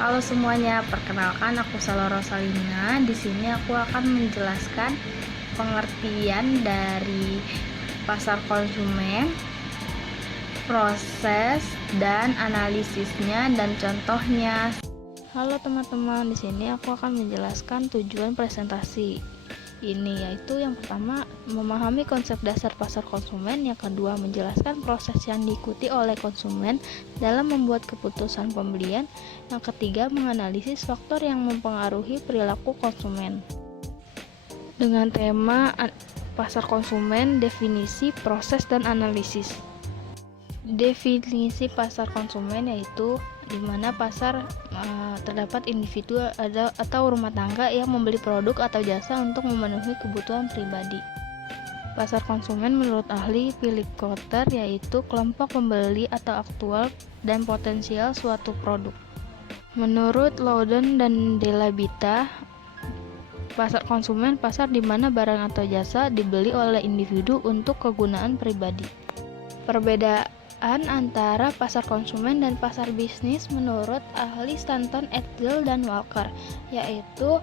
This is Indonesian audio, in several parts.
Halo semuanya, perkenalkan aku Sala Rosalina. Di sini aku akan menjelaskan pengertian dari pasar konsumen, proses dan analisisnya dan contohnya. Halo teman-teman, di sini aku akan menjelaskan tujuan presentasi ini, yaitu yang pertama memahami konsep dasar pasar konsumen, yang kedua menjelaskan proses yang diikuti oleh konsumen dalam membuat keputusan pembelian, yang ketiga menganalisis faktor yang mempengaruhi perilaku konsumen. Dengan tema pasar konsumen, definisi, proses, dan analisis. Definisi pasar konsumen yaitu di mana pasar terdapat individu atau rumah tangga yang membeli produk atau jasa untuk memenuhi kebutuhan pribadi. Pasar konsumen menurut ahli Philip Kotler yaitu kelompok pembeli atau aktual dan potensial suatu produk. Menurut Loudon dan Della Bita, pasar konsumen pasar di mana barang atau jasa dibeli oleh individu untuk kegunaan pribadi. Perbedaan antara pasar konsumen dan pasar bisnis menurut ahli Stanton, Edgell, dan Walker, yaitu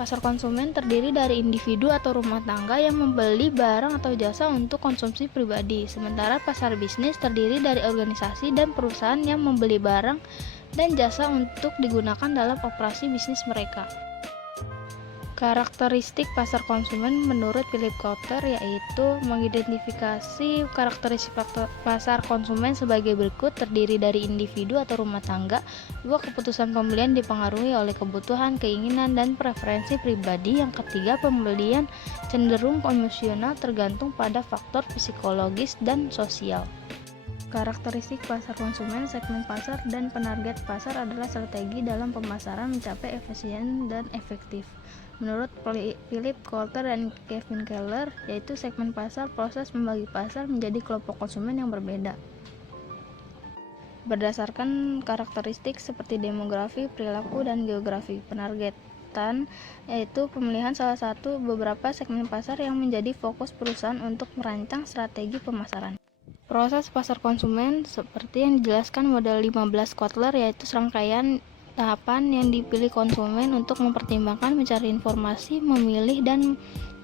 pasar konsumen terdiri dari individu atau rumah tangga yang membeli barang atau jasa untuk konsumsi pribadi, sementara pasar bisnis terdiri dari organisasi dan perusahaan yang membeli barang dan jasa untuk digunakan dalam operasi bisnis mereka. Karakteristik pasar konsumen menurut Philip Kotler yaitu mengidentifikasi karakteristik pasar konsumen sebagai berikut: terdiri dari individu atau rumah tangga. 2. Keputusan pembelian dipengaruhi oleh kebutuhan, keinginan, dan preferensi pribadi. Yang ketiga, pembelian cenderung emosional tergantung pada faktor psikologis dan sosial. Karakteristik pasar konsumen, segmen pasar, dan penarget pasar adalah strategi dalam pemasaran mencapai efisien dan efektif. Menurut Philip Kotler dan Kevin Keller, yaitu segmen pasar, proses membagi pasar menjadi kelompok konsumen yang berbeda berdasarkan karakteristik seperti demografi, perilaku, dan geografi. Penargetan yaitu pemilihan salah satu beberapa segmen pasar yang menjadi fokus perusahaan untuk merancang strategi pemasaran. Proses pasar konsumen seperti yang dijelaskan model 15 Kotler, yaitu serangkaian tahapan yang dipilih konsumen untuk mempertimbangkan, mencari informasi, memilih, dan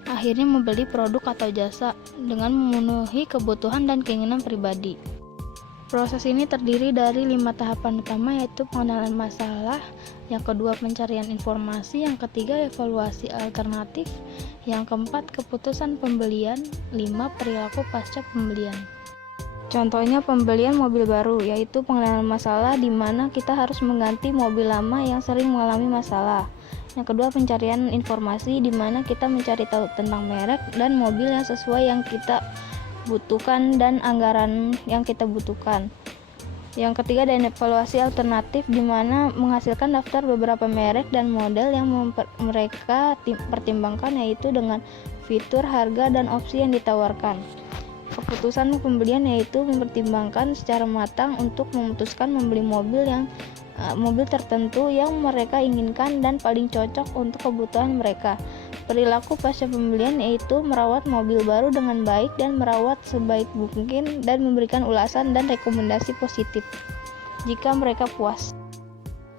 akhirnya membeli produk atau jasa dengan memenuhi kebutuhan dan keinginan pribadi. Proses ini terdiri dari 5 tahapan utama, yaitu pengenalan masalah, yang kedua pencarian informasi, yang ketiga evaluasi alternatif, yang keempat keputusan pembelian, 5 perilaku pasca pembelian. Contohnya pembelian mobil baru, yaitu pengenalan masalah di mana kita harus mengganti mobil lama yang sering mengalami masalah. Yang kedua pencarian informasi di mana kita mencari tahu tentang merek dan mobil yang sesuai yang kita butuhkan dan anggaran yang kita butuhkan. Yang ketiga dan evaluasi alternatif di mana menghasilkan daftar beberapa merek dan model yang mereka pertimbangkan, yaitu dengan fitur, harga, dan opsi yang ditawarkan. Keputusan pembelian yaitu mempertimbangkan secara matang untuk memutuskan membeli mobil tertentu yang mereka inginkan dan paling cocok untuk kebutuhan mereka. Perilaku pasca pembelian yaitu merawat mobil baru dengan baik dan merawat sebaik mungkin dan memberikan ulasan dan rekomendasi positif jika mereka puas.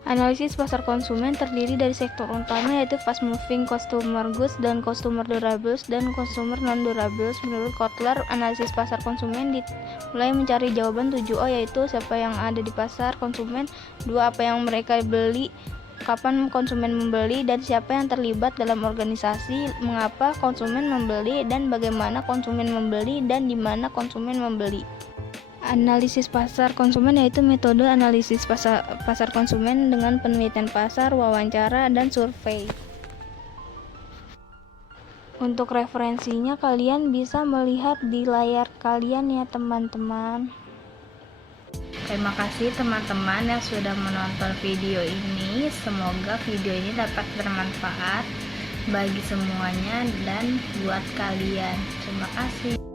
Analisis pasar konsumen terdiri dari sektor utama yaitu fast moving consumer goods dan consumer durables dan consumer non durables. Menurut Kotler, analisis pasar konsumen mulai mencari jawaban 7O, yaitu siapa yang ada di pasar konsumen, 2 apa yang mereka beli, kapan konsumen membeli, dan siapa yang terlibat dalam organisasi, mengapa konsumen membeli dan bagaimana konsumen membeli dan di mana konsumen membeli. Analisis pasar konsumen yaitu metode analisis pasar konsumen dengan penelitian pasar, wawancara, dan survei. Untuk referensinya kalian bisa melihat di layar kalian ya teman-teman. Terima kasih teman-teman yang sudah menonton video ini. Semoga video ini dapat bermanfaat bagi semuanya dan buat kalian. Terima kasih.